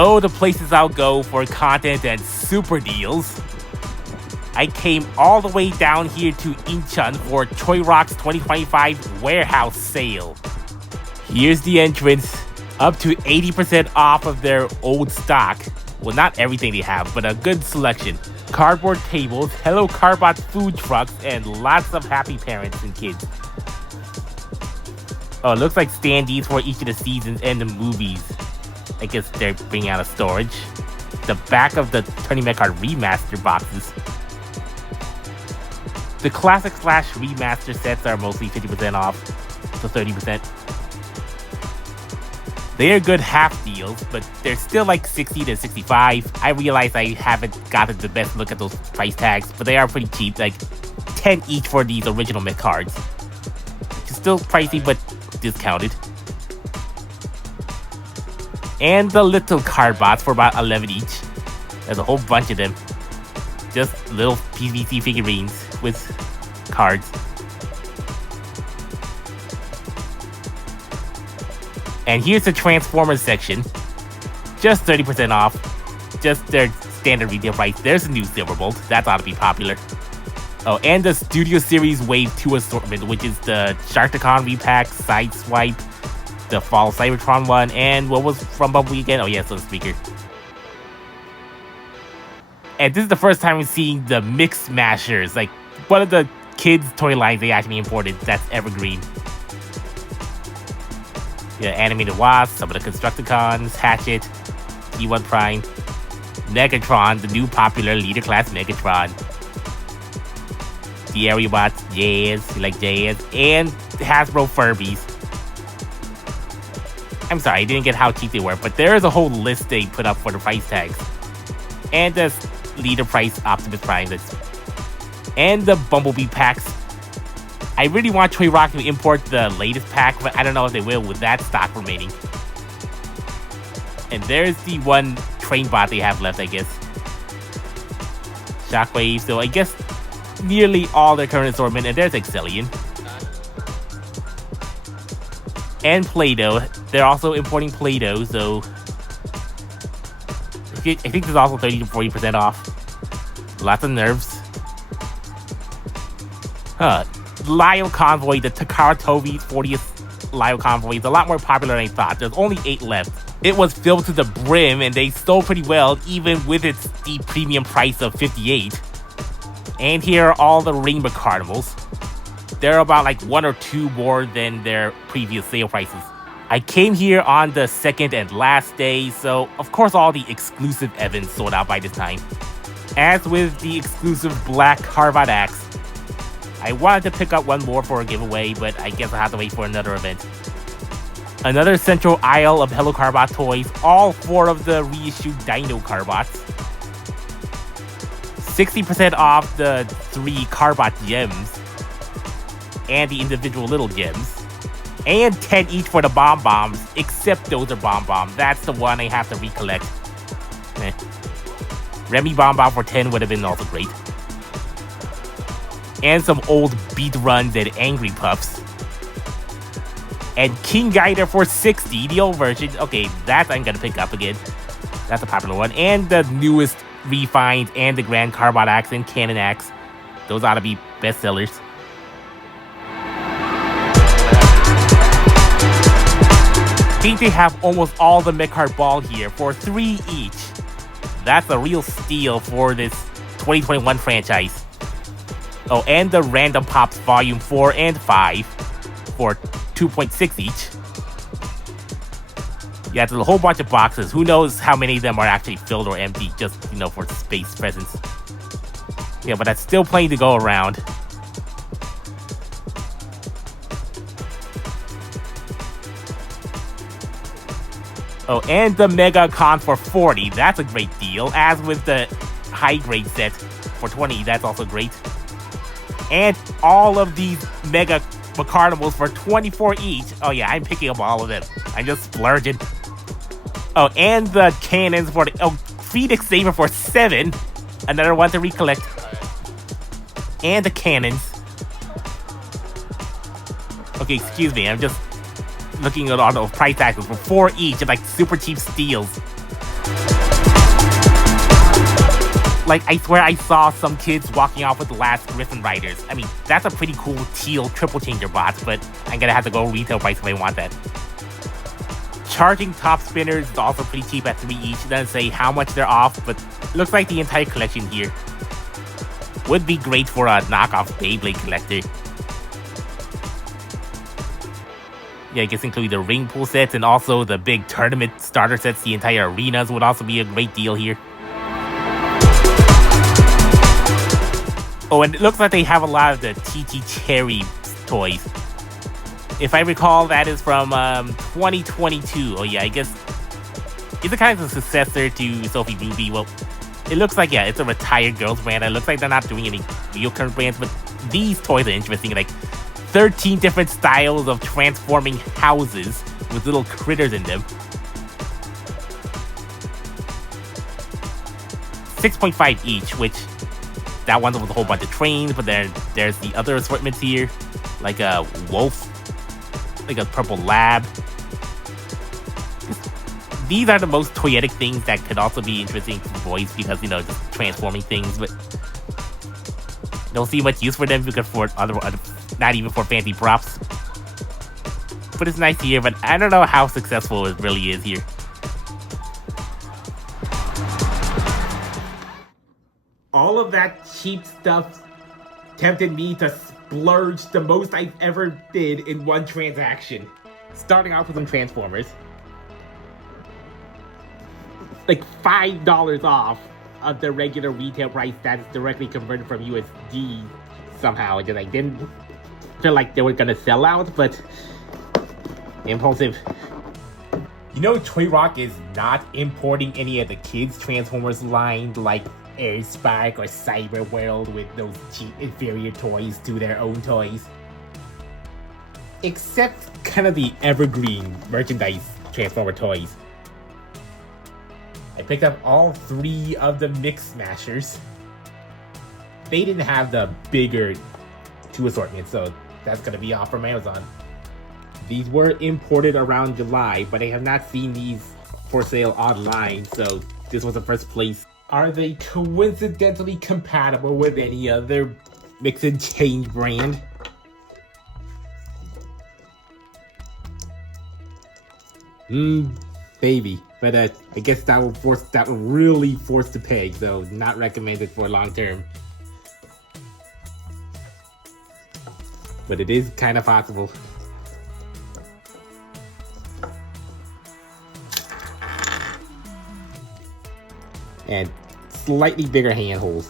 Oh, the places I'll go for content and super deals. I came all the way down here to Incheon for Choirock's 2025 warehouse sale. Here's the entrance, up to 80% off of their old stock. Well, not everything they have, but a good selection. Cardboard tables, Hello Carbot food trucks, and lots of happy parents and kids. Oh, it looks like standees for each of the seasons and the movies. I guess they're bringing out of storage. The back of the Turning Mecard remaster boxes. The classic / remaster sets are mostly 50% off, so 30%. They are good half deals, but they're still like 60 to 65. I realize I haven't gotten the best look at those price tags, but they are pretty cheap, like 10 each for these original Mecards. It's still pricey, but discounted. And the little Carbots for about 11 each. There's a whole bunch of them. Just little PVC figurines with cards. And here's the Transformers section. Just 30% off. Just their standard retail price. There's a new Silverbolt. That ought to be popular. Oh, and the Studio Series Wave 2 assortment, which is the Sharktacon repack, Sideswipe, the Fall Cybertron one, and what was from Bumblebee again? Oh yes, the speaker. And this is the first time I'm seeing the Mix Smashers, like one of the kids' toy lines they actually imported that's evergreen. Yeah, Animated Wasp, some of the Constructicons, Hatchet, T1 Prime, Megatron, the new popular leader class Megatron. The Aerobots, Jazz, you like Jazz, and Hasbro Furbies. I'm sorry, I didn't get how cheap they were, but there is a whole list they put up for the price tags. And the leader price Optimus Prime, and the Bumblebee packs. I really want Choirock to import the latest pack, but I don't know if they will with that stock remaining. And there's the one train bot they have left, I guess. Shockwave, so I guess nearly all their current assortment, and there's Excellion. And Play-Doh. They're also importing Play-Doh, so I think there's also 30 to 40% off. Lots of nerves. Lyle Convoy, the Takara Toby's 40th Lyle Convoy, is a lot more popular than I thought. There's only 8 left. It was filled to the brim, and they sold pretty well, even with its steep premium price of $58. And here are all the ring Mecardimals. They're about like 1 or 2 more than their previous sale prices. I came here on the second and last day, so of course all the exclusive Evans sold out by this time. As with the exclusive Black Carbot Axe, I wanted to pick up one more for a giveaway, but I guess I'll have to wait for another event. Another central aisle of Hello Carbot toys, all 4 of the reissued Dino Carbots. 60% off the 3 Carbot gems, and the individual little gems. And 10 each for the Bomb Bombs, except those are Bomb Bomb. That's the one I have to recollect. Remy Bomb Bomb for 10 would have been also great. And some old Beat Runs and Angry Puffs. And King Guider for 60, the old version. Okay, that I'm gonna pick up again. That's a popular one. And the newest Refined and the Grand Carbot Axe and Cannon Axe. Those ought to be bestsellers. I think they have almost all the Mecard Ball here for 3 each. That's a real steal for this 2021 franchise. Oh, and the Random Pops Volume 4 and 5 for 2.6 each. Yeah, there's a whole bunch of boxes. Who knows how many of them are actually filled or empty, just, for space presence. Yeah, but that's still plenty to go around. Oh, and the Mega Con for 40. That's a great deal. As with the high grade set for 20, that's also great. And all of these Mega Mecardimals for 24 each. Oh yeah, I'm picking up all of them. I'm just splurging. Oh, and the cannons for the Phoenix Saber for 7. Another one to recollect. And the cannons. Okay, excuse me, I'm just looking at all the price tags for 4 each, like super cheap steals. Like, I swear I saw some kids walking off with the last Griffin Riders. I mean, that's a pretty cool teal triple changer bot, but I'm gonna have to go retail price if I want that. Charging top spinners is also pretty cheap at 3 each. It doesn't say how much they're off, but it looks like the entire collection here would be great for a knockoff Beyblade collector. Yeah, I guess including the ring pool sets and also the big tournament starter sets, the entire arenas would also be a great deal here. Oh, and it looks like they have a lot of the TT Cherry toys. If I recall, that is from 2022. Oh yeah, I guess it's a kind of a successor to Sophie Ruby. Well, it looks like, yeah, it's a retired girls brand. It looks like they're not doing any real current brands, but these toys are interesting. Like 13 different styles of transforming houses with little critters in them. 6.5 each, which that one's with a whole bunch of trains, but then there's the other assortments here, like a wolf, like a purple lab. These are the most toyetic things that could also be interesting for boys because, you know, just transforming things, but don't see much use for them because for other not even for fancy props. But it's nice here, but I don't know how successful it really is here. All of that cheap stuff tempted me to splurge the most I've ever did in one transaction. Starting off with some Transformers. Like $5 off of the regular retail price that's directly converted from USD somehow. Just I didn't feel like they were gonna sell out, but impulsive. You know, Choirock is not importing any of the kids' Transformers line like Air Spark or Cyber World with those cheap inferior toys to their own toys. Except kind of the evergreen merchandise Transformer toys. I picked up all 3 of the Mix Smashers. They didn't have the bigger 2 assortment, so that's gonna be off from Amazon. These were imported around July, but I have not seen these for sale online, so this was the first place. Are they coincidentally compatible with any other mix and change brand? Maybe. But I guess that will really force the peg, though not recommended for long term. But it is kind of possible. And slightly bigger handholds.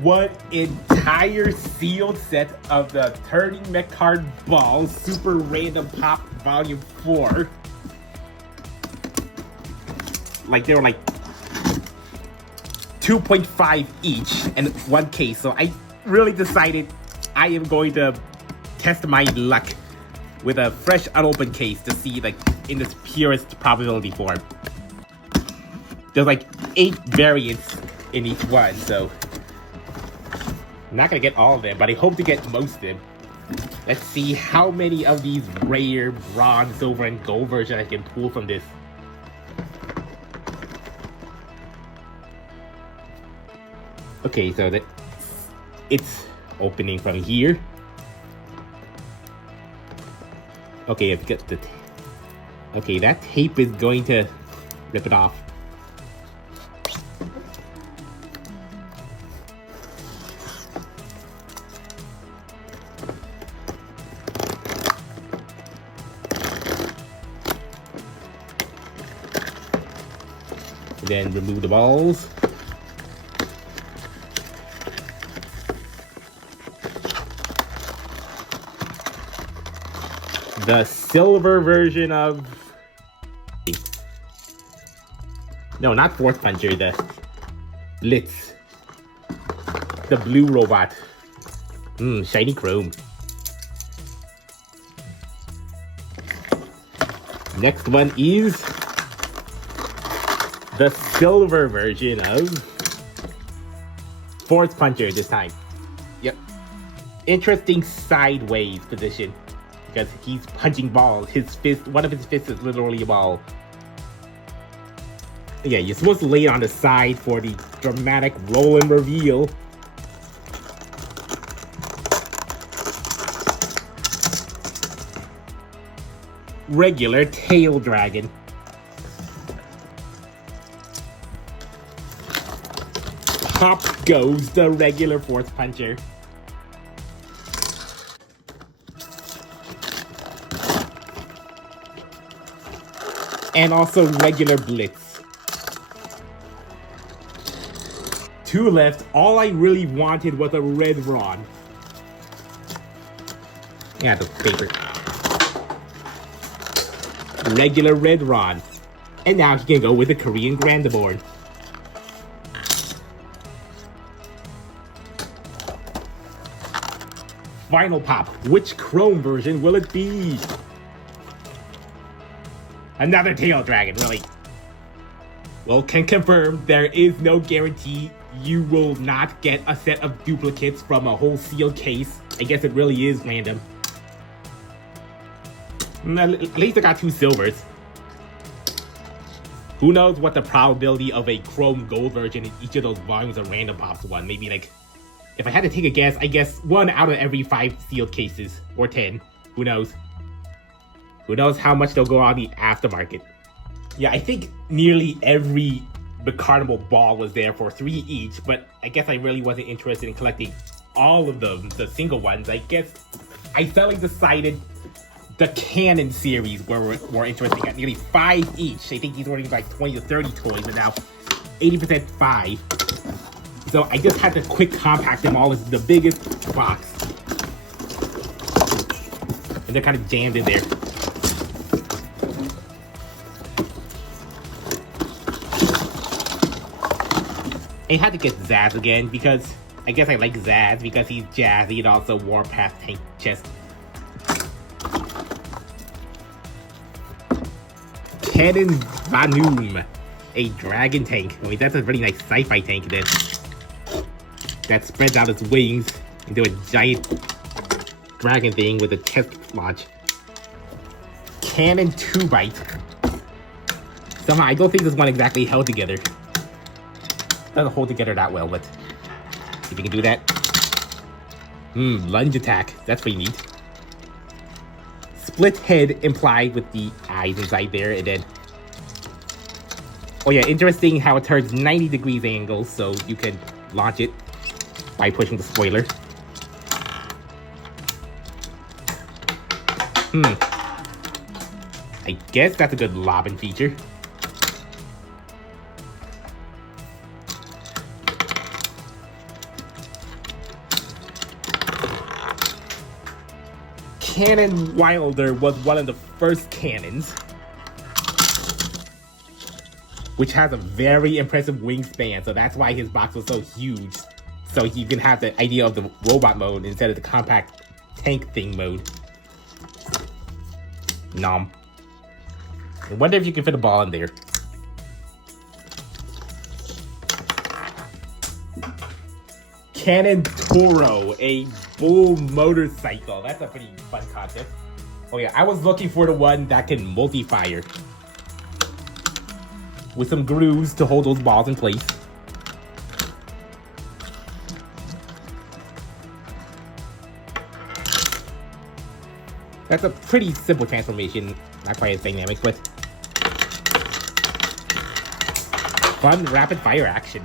One entire sealed set of the Turning Mecard Balls Super Random Pop Volume 4. Like they were like 2.5 each in one case. So I really decided I am going to test my luck with a fresh unopened case to see, like, in its purest probability form. There's like 8 variants in each one, so I'm not gonna get all of them, but I hope to get most of them. Let's see how many of these rare bronze, silver, and gold versions I can pull from this. Okay, so it's opening from here. Okay, I've got the... Okay, that tape is going to rip it off. Then remove the balls. The silver version of... No, not Fourth Puncher, the Blitz. The blue robot. Shiny chrome. Next one is the silver version of Fourth Puncher this time. Yep. Interesting sideways position. because he's punching balls. His fist, one of his fists is literally a ball. Yeah, you're supposed to lay it on the side for the dramatic roll and reveal. Regular tail dragon. Pop goes the regular force puncher. And also regular blitz. 2 left. All I really wanted was a red rod. Yeah, the paper. Regular red rod. And now he can go with the Korean Grandeborn. Final pop. Which chrome version will it be? Another tail dragon, really. Well, can confirm there is no guarantee you will not get a set of duplicates from a whole sealed case. I guess it really is random. At least I got 2 silvers. Who knows what the probability of a chrome gold version in each of those volumes of random pops one. Maybe like, if I had to take a guess, I guess 1 out of every 5 sealed cases. Or 10. Who knows? Who knows how much they'll go on the aftermarket. Yeah, I think nearly every Mecardimal ball was there for 3 each, but I guess I really wasn't interested in collecting all of them, the single ones. I guess I suddenly decided the Cannon series were more interesting at nearly 5 each. I think these were like 20 to 30 toys, and now 80% 5. So I just had to quick compact them all into the biggest box. And they're kind of jammed in there. I had to get Zaz again because I guess I like Zaz because he's jazzy and also Warpath tank chest. Cannon Vanum, a dragon tank. I mean, that's a pretty nice sci-fi tank then. That spreads out its wings into a giant dragon thing with a chest launch. Cannon 2-bite. Somehow, I don't think this one exactly held together. Doesn't hold together that well, but if you can do that. Lunge attack. That's pretty neat. Split head implied with the eyes inside there, and then... Oh yeah, interesting how it turns 90 degrees angle, so you can launch it by pushing the spoiler. I guess that's a good lobbing feature. Cannon Wilder was one of the first cannons, which has a very impressive wingspan, so that's why his box was so huge. So you can have the idea of the robot mode instead of the compact tank thing mode. Nom. I wonder if you can fit a ball in there. Cannon Toro, a bull motorcycle. That's a pretty fun concept. Oh yeah, I was looking for the one that can multi-fire. With some grooves to hold those balls in place. That's a pretty simple transformation. Not quite as dynamic, but... fun rapid fire action.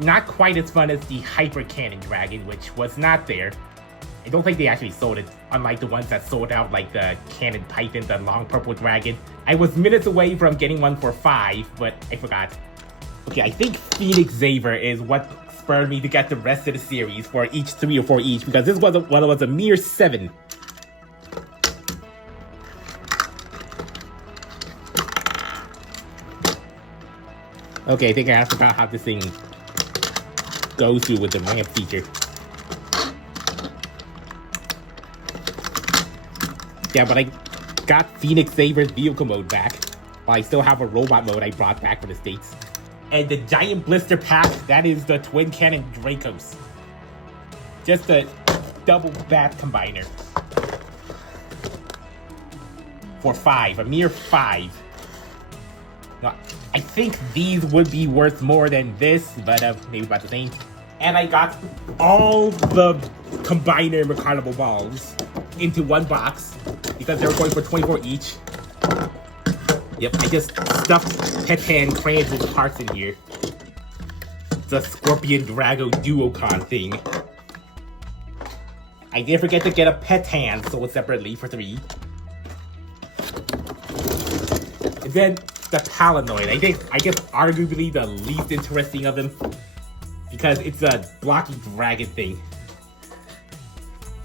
Not quite as fun as the Hyper Cannon Dragon, which was not there. I don't think they actually sold it, unlike the ones that sold out, like the Cannon Python, the Long Purple Dragon. I was minutes away from getting one for 5, but I forgot. Okay, I think Phoenix Xaver is what spurred me to get the rest of the series for each 3 or 4 each, because this was a mere 7. Okay, I think I asked about how this thing goes through with the ramp feature. Yeah, but I got Phoenix Xaver's vehicle mode back, while I still have a robot mode I brought back from the States. And the giant blister pack, that is the Twin Cannon Dracos. Just a double bat combiner. for 5, a mere 5. Now, I think these would be worth more than this, but maybe about the same. And I got all the combiner Mecardimal balls into one box because they were going for 24 each. Yep, I just stuffed Petan Crans's parts in here. The Scorpion Drago Duocon thing. I did forget to get a Petan sold separately for 3. And then the Palinoid. I guess arguably the least interesting of them because it's a blocky dragon thing.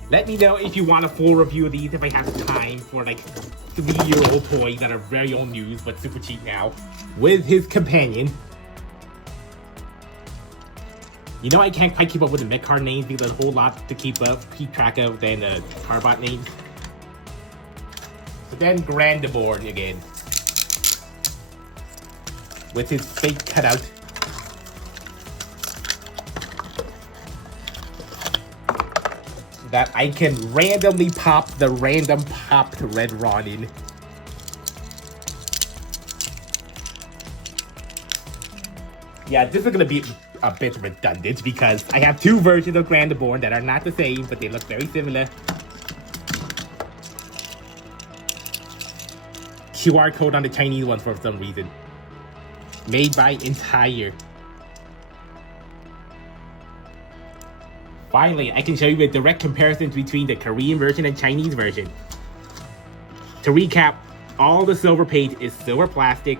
Let me know if you want a full review of these if I have time for like 3-year-old toys that are very old news but super cheap now. With his companion. You know I can't quite keep up with the Mecard names because there's a whole lot to keep track of than the Carbot names. So then Grandeborn again. With his fake cutout. That I can randomly pop the random popped Red Ronin. Yeah, this is gonna be a bit redundant because I have 2 versions of Grandeborn that are not the same, but they look very similar. QR code on the Chinese one for some reason. Made by Entire. Finally, I can show you a direct comparison between the Korean version and Chinese version. To recap, all the silver paint is silver plastic.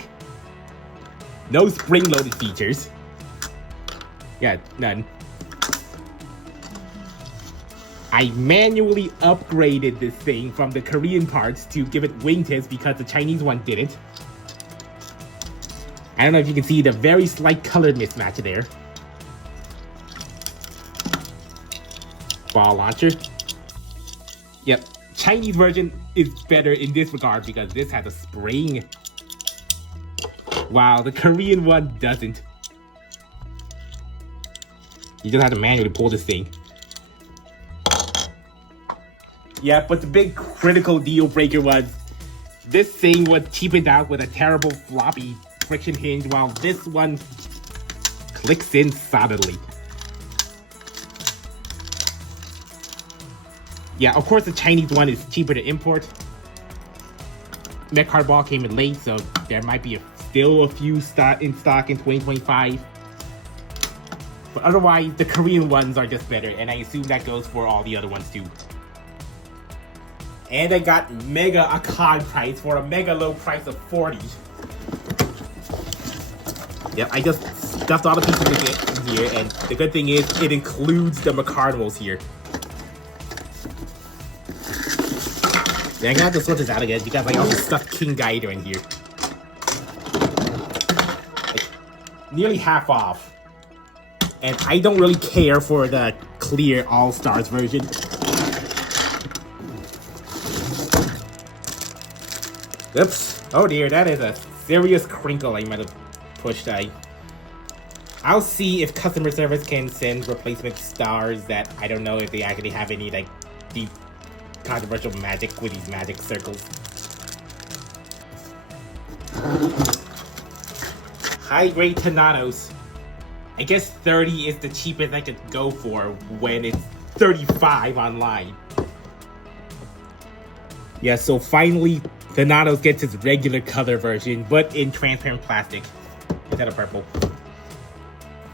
No spring-loaded features. Yeah, none. I manually upgraded this thing from the Korean parts to give it wingtips because the Chinese one didn't. I don't know if you can see the very slight color mismatch there. Ball launcher. Yep, Chinese version is better in this regard because this has a spring. Wow, the Korean one doesn't. You just have to manually pull this thing. Yeah, but the big critical deal breaker was this thing was cheapened out with a terrible floppy friction hinge while this one clicks in solidly. Yeah, of course the Chinese one is cheaper to import. Mecard ball came in late, so there might be still a few in stock in 2025. But otherwise, the Korean ones are just better, and I assume that goes for all the other ones too. And I got mega a con price for a mega low price of 40. Yep, I just stuffed all the pieces in here, and the good thing is it includes the Mecardimals here. Yeah, I'm gonna have to sort this out again because I also stuffed King Guider in here. Like, nearly half off. And I don't really care for the clear All-Stars version. Oops. Oh dear, that is a serious crinkle I might have pushed. I'll see if customer service can send replacement stars that I don't know if they actually have any like deep controversial magic with these magic circles. High grade Tananos. I guess 30 is the cheapest I could go for when it's 35 online. Yeah, so finally Tananos gets its regular color version, but in transparent plastic instead of purple.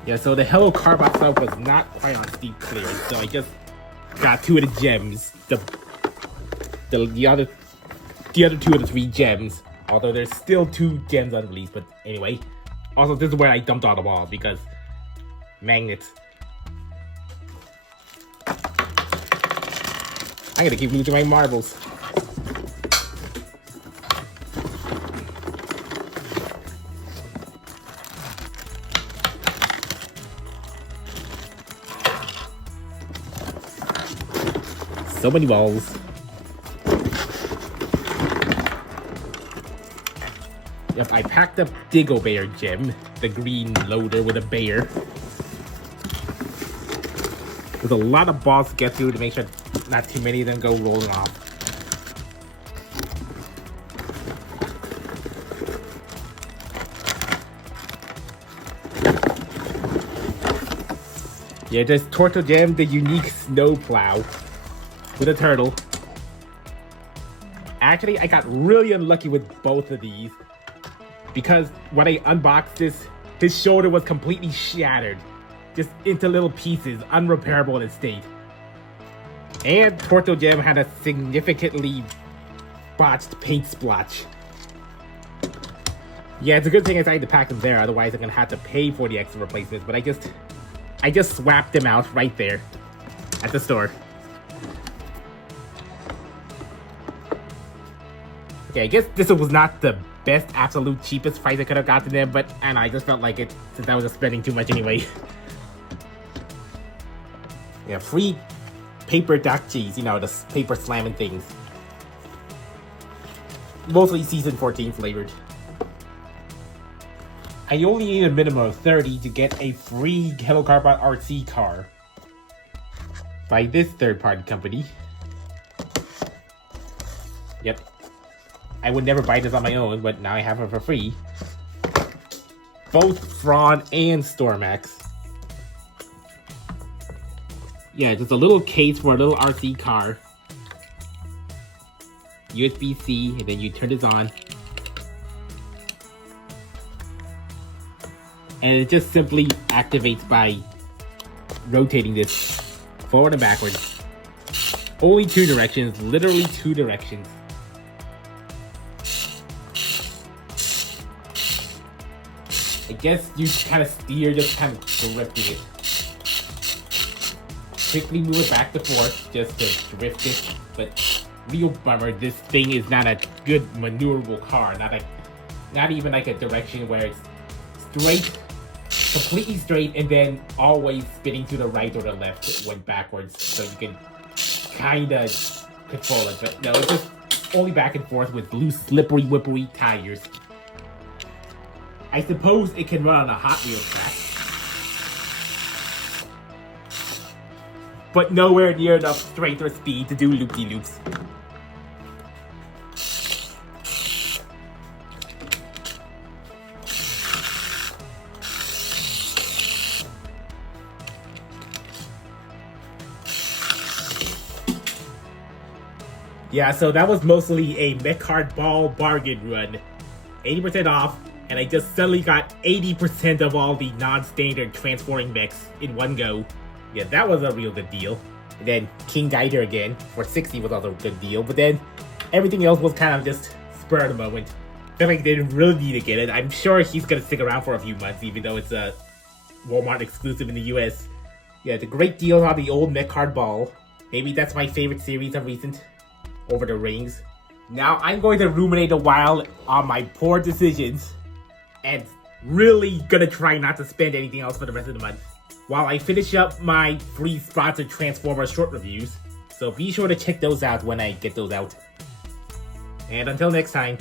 Yeah, so the Hello Carbot stuff was not quite on steep clearance, so I just got 2 of the gems. The other 2 of the 3 gems, although there's still 2 gems unreleased. But anyway, also this is where I dumped all the balls because magnets. I'm gonna keep losing my marbles. So many balls. Yep, I packed up Diggle Bear gem, the green loader with a bear. There's a lot of balls to get through to make sure not too many of them go rolling off. Yeah, there's Turtle Gem, the unique snow plow with a turtle. Actually, I got really unlucky with both of these because when I unboxed this, his shoulder was completely shattered, just into little pieces, unrepairable in its state. And Turtle Gem had a significantly botched paint splotch. Yeah, it's a good thing I decided to pack them there, otherwise I'm gonna have to pay for the extra replacements, but I just swapped them out right there at the store. Okay, I guess this was not the best, absolute cheapest price I could have gotten them, but and I just felt like it since I was just spending too much anyway. Yeah, free paper duck cheese, you know, the paper slamming things. Mostly season 14 flavored. I only need a minimum of 30 to get a free Hello Carbot RC car by this third-party company. Yep. I would never buy this on my own, but now I have it for free. Both Thrawn and Stormax. Yeah, just a little case for a little RC car. USB-C, and then you turn this on. And it just simply activates by rotating this forward and backwards. Only 2 directions, literally 2 directions. I guess you kind of steer, just kind of drifting it. Quickly move it back and forth just to drift it, but real bummer, this thing is not a good maneuverable car. Not even like a direction where it's straight, completely straight, and then always spinning to the right or the left when backwards, so you can kinda control it. But no, it's just only back and forth with blue slippery whippery tires. I suppose it can run on a Hot Wheels track, but nowhere near enough strength or speed to do loop-de-loops. Yeah, so that was mostly a Mecard ball bargain run. 80% off, and I just suddenly got 80% of all the non-standard transforming mechs in one go. Yeah, that was a real good deal. And then King Guider again for 60 was also a good deal, but then everything else was kind of just spur of the moment. I feel like they didn't really need to get it. I'm sure he's gonna stick around for a few months, even though it's a Walmart exclusive in the US. Yeah, the great deal on the old Mecard ball. Maybe that's my favorite series of recent, over the rings. Now I'm going to ruminate a while on my poor decisions and really gonna try not to spend anything else for the rest of the month while I finish up my free sponsored Transformers short reviews. So be sure to check those out when I get those out. And until next time.